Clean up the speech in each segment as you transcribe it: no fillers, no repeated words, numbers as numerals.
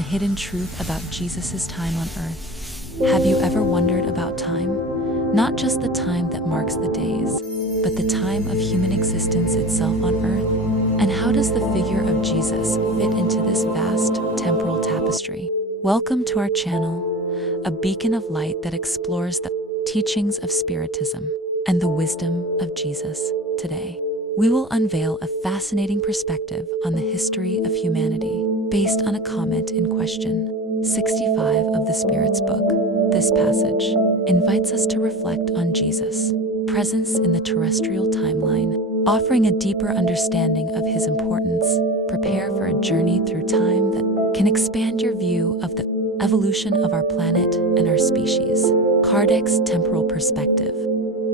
the hidden truth about Jesus' time on earth. Have you ever wondered about time? Not just the time that marks the days, but the time of human existence itself on earth? And how does the figure of Jesus fit into this vast temporal tapestry? Welcome to our channel, a beacon of light that explores the teachings of Spiritism and the wisdom of Jesus. Today, we will unveil a fascinating perspective on the history of humanity based on a comment in question 65 of the Spirit's book. This passage invites us to reflect on Jesus' presence in the terrestrial timeline, offering a deeper understanding of his importance. Prepare for a journey through time that can expand your view of the evolution of our planet and our species. Kardec's temporal perspective.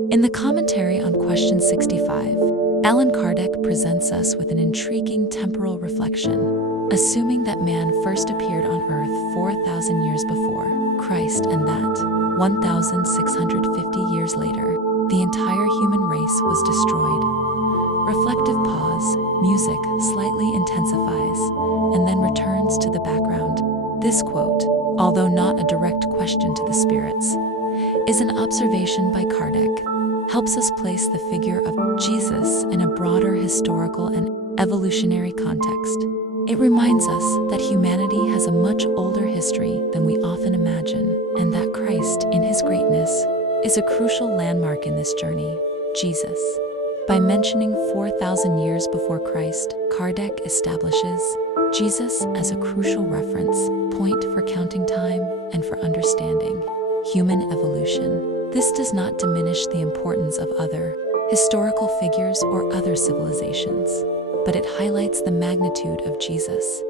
In the commentary on question 65, Allan Kardec presents us with an intriguing temporal reflection, assuming that man first appeared on Earth 4,000 years before Christ and that, 1,650 years later, the entire human race was destroyed. Reflective pause, music slightly intensifies, and then returns to the background. This quote, although not a direct question to the spirits, is an observation by Kardec, helps us place the figure of Jesus in a broader historical and evolutionary context. It reminds us that humanity has a much older history than we often imagine, and that Christ, in his greatness, is a crucial landmark in this journey. Jesus. By mentioning 4,000 years before Christ, Kardec establishes Jesus as a crucial reference point for counting time and for understanding human evolution. This does not diminish the importance of other historical figures or other civilizations, but it highlights the magnitude of Jesus.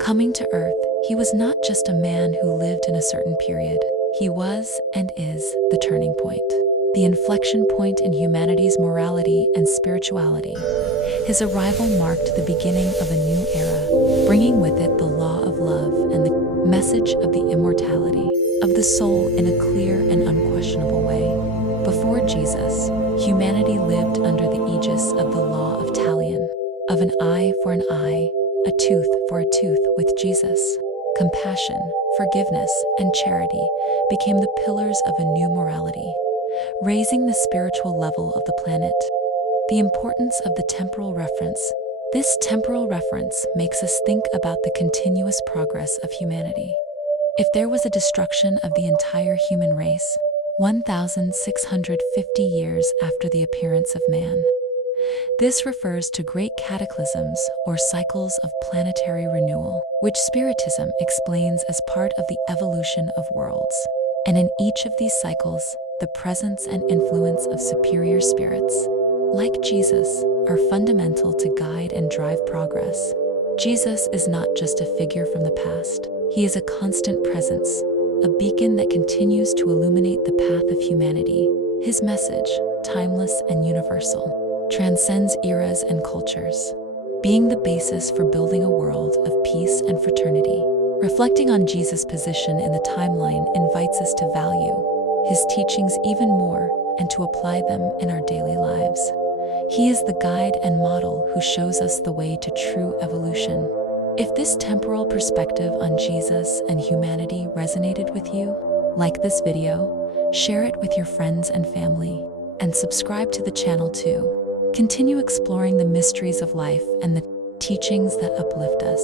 Coming to Earth, he was not just a man who lived in a certain period. He was and is the turning point, the inflection point in humanity's morality and spirituality. His arrival marked the beginning of a new era, bringing with it the law of love and the message of the immortality of the soul in a clear and unquestionable way. Before Jesus, humanity lived under the aegis of the law of Talion, of an eye for an eye, a tooth for a tooth. With Jesus, compassion, forgiveness, and charity became the pillars of a new morality, raising the spiritual level of the planet. The importance of the temporal reference. This temporal reference makes us think about the continuous progress of humanity. If there was a destruction of the entire human race, 1,650 years after the appearance of man, this refers to great cataclysms or cycles of planetary renewal, which Spiritism explains as part of the evolution of worlds. And in each of these cycles, the presence and influence of superior spirits, like Jesus, are fundamental to guide and drive progress. Jesus is not just a figure from the past. He is a constant presence, a beacon that continues to illuminate the path of humanity. His message, timeless and universal, transcends eras and cultures, being the basis for building a world of peace and fraternity. Reflecting on Jesus' position in the timeline invites us to value his teachings even more and to apply them in our daily lives. He is the guide and model who shows us the way to true evolution. If this temporal perspective on Jesus and humanity resonated with you, like this video, share it with your friends and family, and subscribe to the channel too. Continue exploring the mysteries of life and the teachings that uplift us.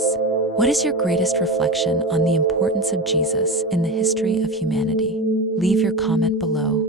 What is your greatest reflection on the importance of Jesus in the history of humanity? Leave your comment below.